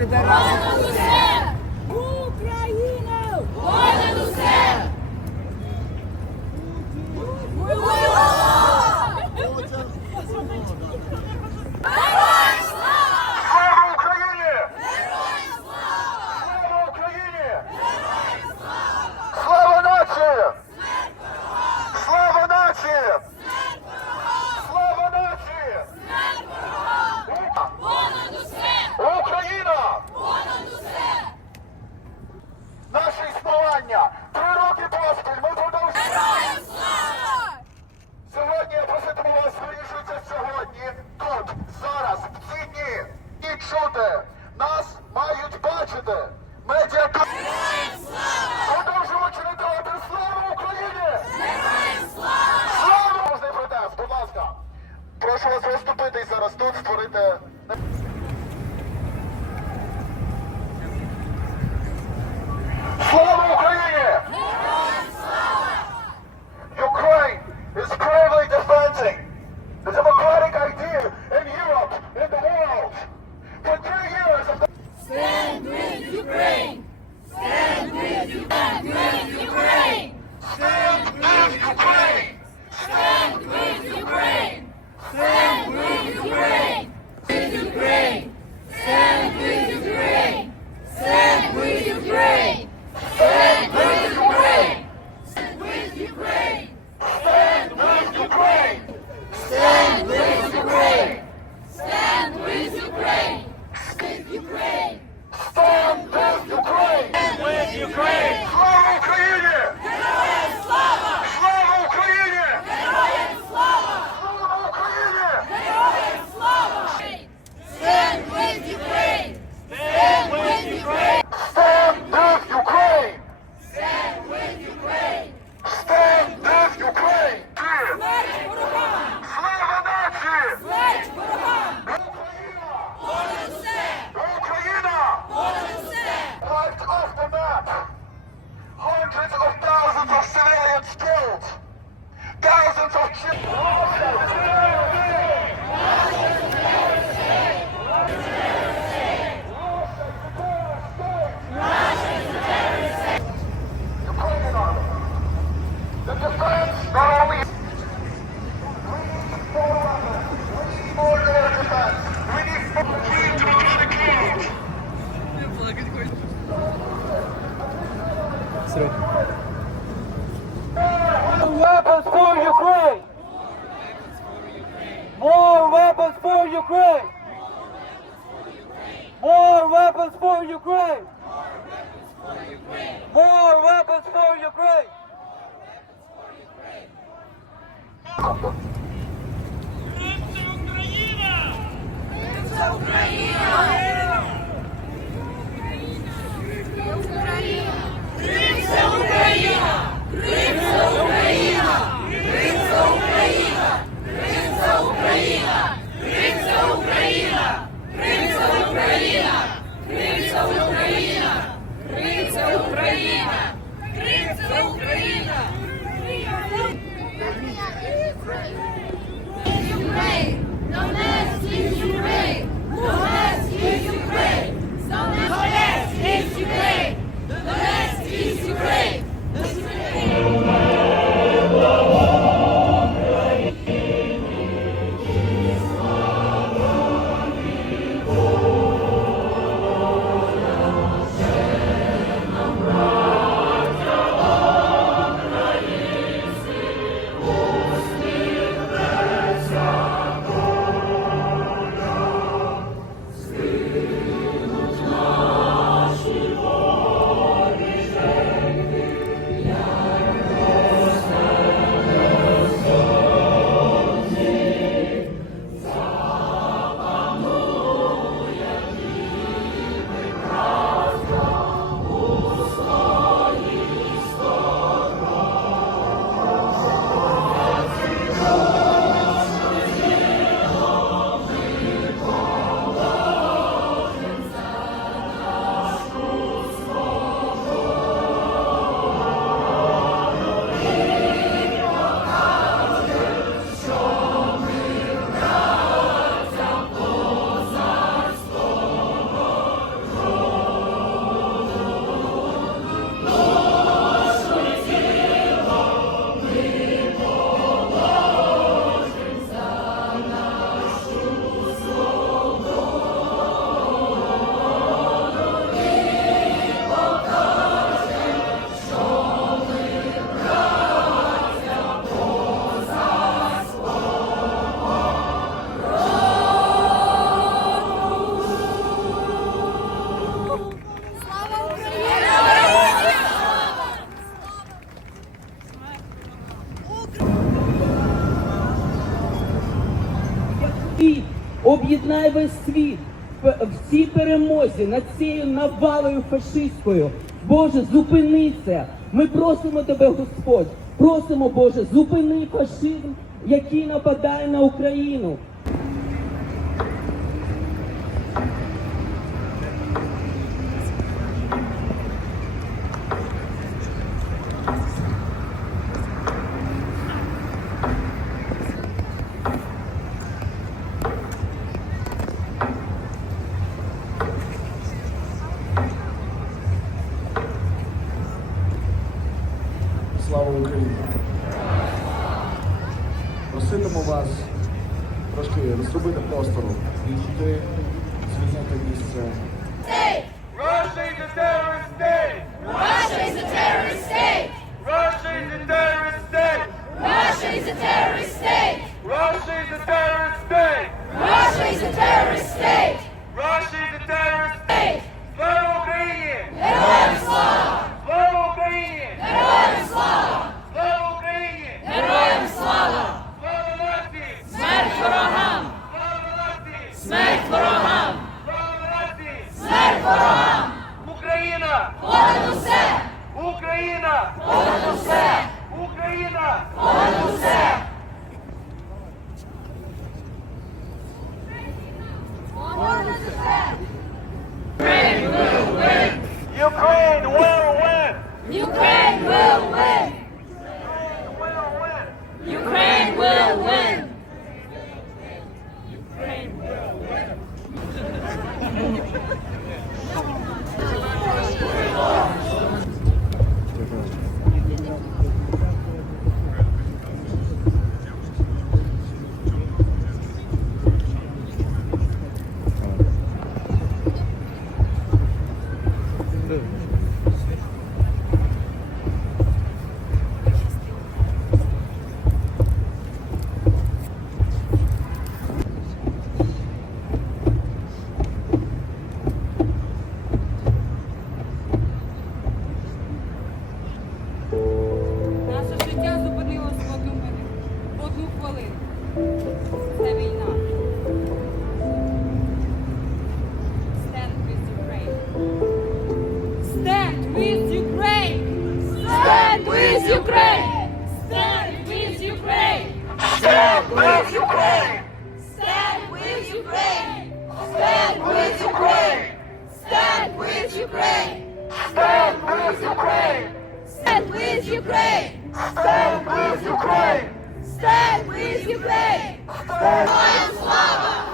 підараси. створити Sure. Ukraine! More weapons for Ukraine! More weapons for Ukraine! Україна! Це Україна! Yeah. світ, об'єднай весь світ в цій перемозі над цією навалою фашистською. Боже, зупинися! Ми просимо тебе, Господь, просимо, Боже, зупини фашизм, який нападає на Україну. зробити простору, відійти, звільнити місце. with Ukraine! Stand with Ukraine! Stand with Ukraine! Stand with Ukraine! Stand with Ukraine! Stand with Ukraine! Stand with Ukraine! Stand with Ukraine! Stand with Ukraine! Stand with Ukraine! Stand with Ukraine!